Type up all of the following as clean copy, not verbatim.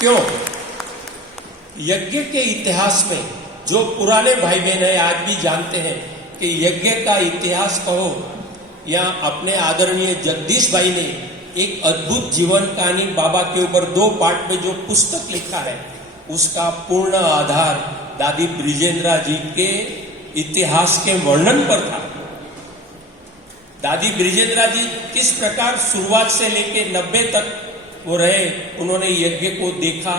क्यों? यज्ञ के इतिहास में जो पुराने भाई बहन है आज भी जानते हैं कि यज्ञ का इतिहास कहो या अपने आदरणीय जगदीश भाई ने एक अद्भुत जीवन कहानी बाबा के ऊपर 2 पार्ट में जो पुस्तक लिखा है, उसका पूर्ण आधार दादी ब्रिजेंद्रा जी के इतिहास के वर्णन पर था। दादी ब्रिजेंद्रा जी किस प्रकार शुरुआत से लेकर 90 तक वो रहे, उन्होंने यज्ञ को देखा,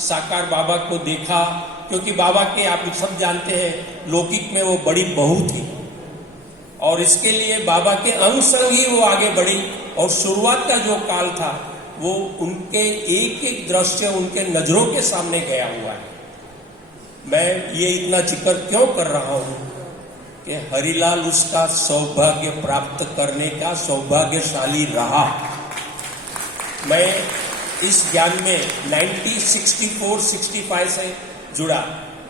साकार बाबा को देखा, क्योंकि बाबा के आप सब जानते हैं लौकिक में वो बड़ी बहू थी और इसके लिए बाबा के अंग संग ही वो आगे बढ़ी और शुरुआत का जो काल था वो उनके एक एक दृश्य उनके नजरों के सामने गया हुआ है। मैं ये इतना जिक्र क्यों कर रहा हूं कि हरिलाल उसका सौभाग्य प्राप्त करने का सौभाग्यशाली रहा। मैं इस ज्ञान में 1964-65 से जुड़ा।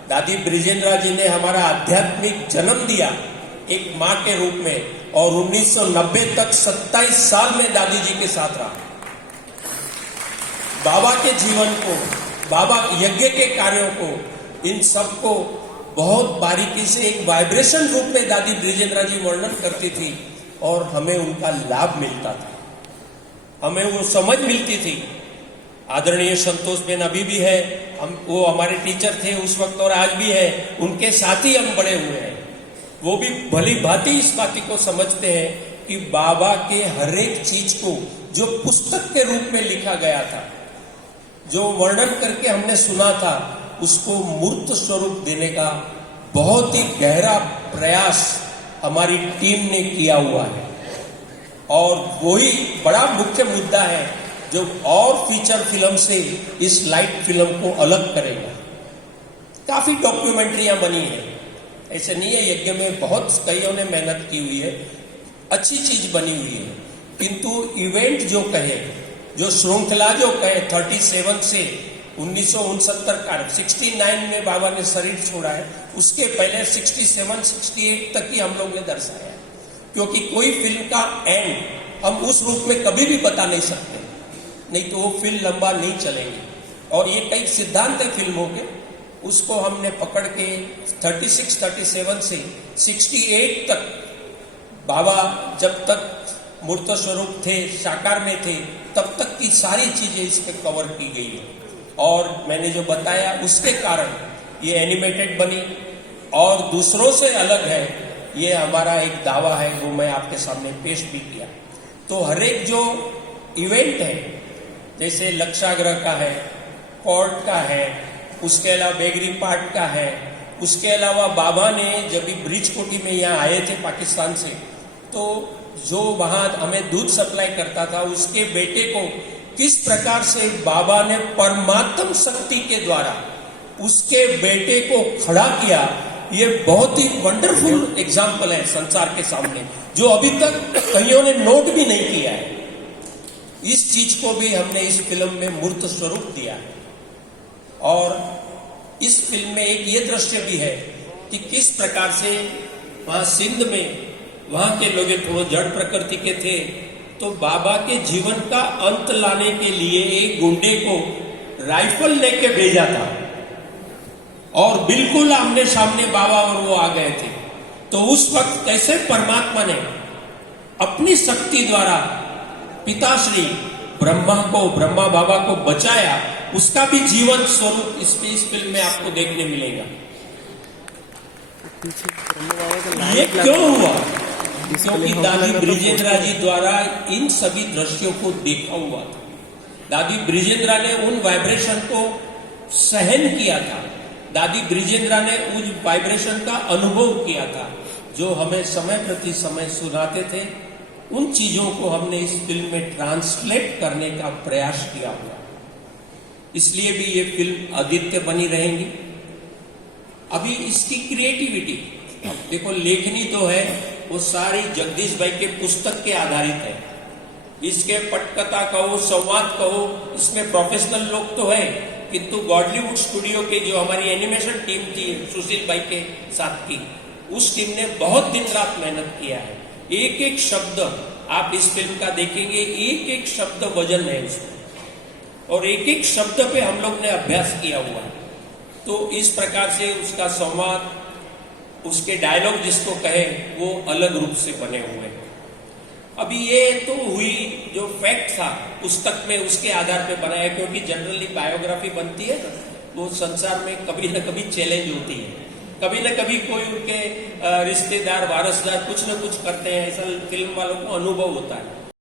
दादी ब्रिजेंद्रा जी ने हमारा आध्यात्मिक जन्म दिया एक मां के रूप में और 1990 तक 27 साल में दादी जी के साथ रहा। बाबा के जीवन को, बाबा यज्ञ के कार्यों को, इन सब को बहुत बारीकी से एक वाइब्रेशन रूप में दादी ब्रिजेंद्रा जी वर्णन करती थी और हमें उनका लाभ मिलता था, हमें वो समझ मिलती थी। आदरणीय संतोष बेन अभी भी है, हम वो हमारे टीचर थे उस वक्त और आज भी है, उनके साथ ही हम बड़े हुए हैं। वो भी भली भांति इस बात को समझते हैं कि बाबा के हर एक चीज को जो पुस्तक के रूप में लिखा गया था, जो वर्णन करके हमने सुना था, उसको मूर्त स्वरूप देने का बहुत ही गहरा प्रयास हमारी टीम ने किया हुआ है और वही बड़ा मुख्य मुद्दा है जो और फीचर फिल्म से इस लाइट फिल्म को अलग करेगा। काफी डॉक्यूमेंट्रियां बनी है, ऐसे नहीं है, यज्ञ में बहुत कईयों ने मेहनत की हुई है, अच्छी चीज बनी हुई है, किंतु इवेंट जो कहे, जो श्रृंखला जो कहे 37 से 1969 का 69 में बाबा ने शरीर छोड़ा है, उसके पहले 67-68 तक ही हम लोग ने दर्शाया है, क्योंकि कोई फिल्म का एंड हम उस रूप में कभी भी बता नहीं सकते, नहीं तो वो फिल्म लंबा नहीं चलेगी। और ये कई सिद्धांत है फिल्मों के, उसको हमने पकड़ के 36-37 से 68 तक बाबा जब तक मूर्त स्वरूप थे, साकार में थे, तब तक की सारी चीजें इस पे कवर की गई है। और मैंने जो बताया उसके कारण ये एनिमेटेड बनी और दूसरों से अलग है, ये हमारा एक दावा है, वो मैं आपके सामने पेश भी किया। तो हर एक जो इवेंट है, जैसे लक्षाग्रह का है, कोर्ट का है, उसके अलावा बेगरी पार्ट का है, उसके अलावा बाबा ने जब भी ब्रिज कोठी में यहाँ आए थे पाकिस्तान से, तो जो वहां हमें दूध सप्लाई करता था उसके बेटे को किस प्रकार से बाबा ने परमात्म शक्ति के द्वारा उसके बेटे को खड़ा किया, ये बहुत ही वंडरफुल एग्जाम्पल है संसार के सामने, जो अभी तक कईयों ने नोट भी नहीं किया है। इस चीज को भी हमने इस फिल्म में मूर्त स्वरूप दिया है। और इस फिल्म में एक ये दृश्य भी है कि किस प्रकार से वहां सिंध में वहां के लोग थोड़े जड़ प्रकृति के थे, तो बाबा के जीवन का अंत लाने के लिए एक गुंडे को राइफल लेके भेजा था और बिल्कुल आमने सामने बाबा और वो आ गए थे। तो उस वक्त कैसे परमात्मा ने अपनी शक्ति द्वारा पिताश्री ब्रह्मा बाबा को बचाया, उसका भी जीवन स्वरूप इस फिल्म में आपको देखने मिलेगा। ये क्यों हुआ? क्योंकि दादी ब्रिजेंद्रा जी द्वारा इन सभी दृश्यों को देखा हुआ था। दादी ब्रिजेंद्रा ने उन वाइब्रेशन को सहन किया था, दादी ब्रिजेंद्रा ने उस वाइब्रेशन का अनुभव किया था, जो हमें समय प्रति समय सुनाते थे। उन चीजों को हमने इस फिल्म में ट्रांसलेट करने का प्रयास किया हुआ, इसलिए भी ये फिल्म अद्वितीय बनी रहेंगी। अभी इसकी क्रिएटिविटी देखो, लेखनी तो है वो सारी जगदीश भाई के पुस्तक के आधारित है। इसके पटकथा कहो, संवाद कहो, इसमें प्रोफेशनल लोग तो है, किंतु गॉडलीवुड स्टूडियो के जो हमारी एनिमेशन टीम थी सुशील भाई के साथ की, उस टीम ने बहुत दिन रात मेहनत किया है। एक एक शब्द आप इस फिल्म का देखेंगे, एक एक शब्द वजन है उसमें। और एक एक शब्द पे हम लोग ने अभ्यास किया हुआ है। तो इस प्रकार से उसका संवाद, उसके डायलॉग जिसको कहे, वो अलग रूप से बने हुए हैं। अभी ये तो हुई जो फैक्ट था पुस्तक में, उसके आधार पे बनाया, क्योंकि जनरली बायोग्राफी बनती है ना, वो संसार में कभी न कभी चैलेंज होती है, कभी न कभी कोई उनके रिश्तेदार वारसदार कुछ न कुछ करते हैं, ऐसा फिल्म वालों को अनुभव होता है।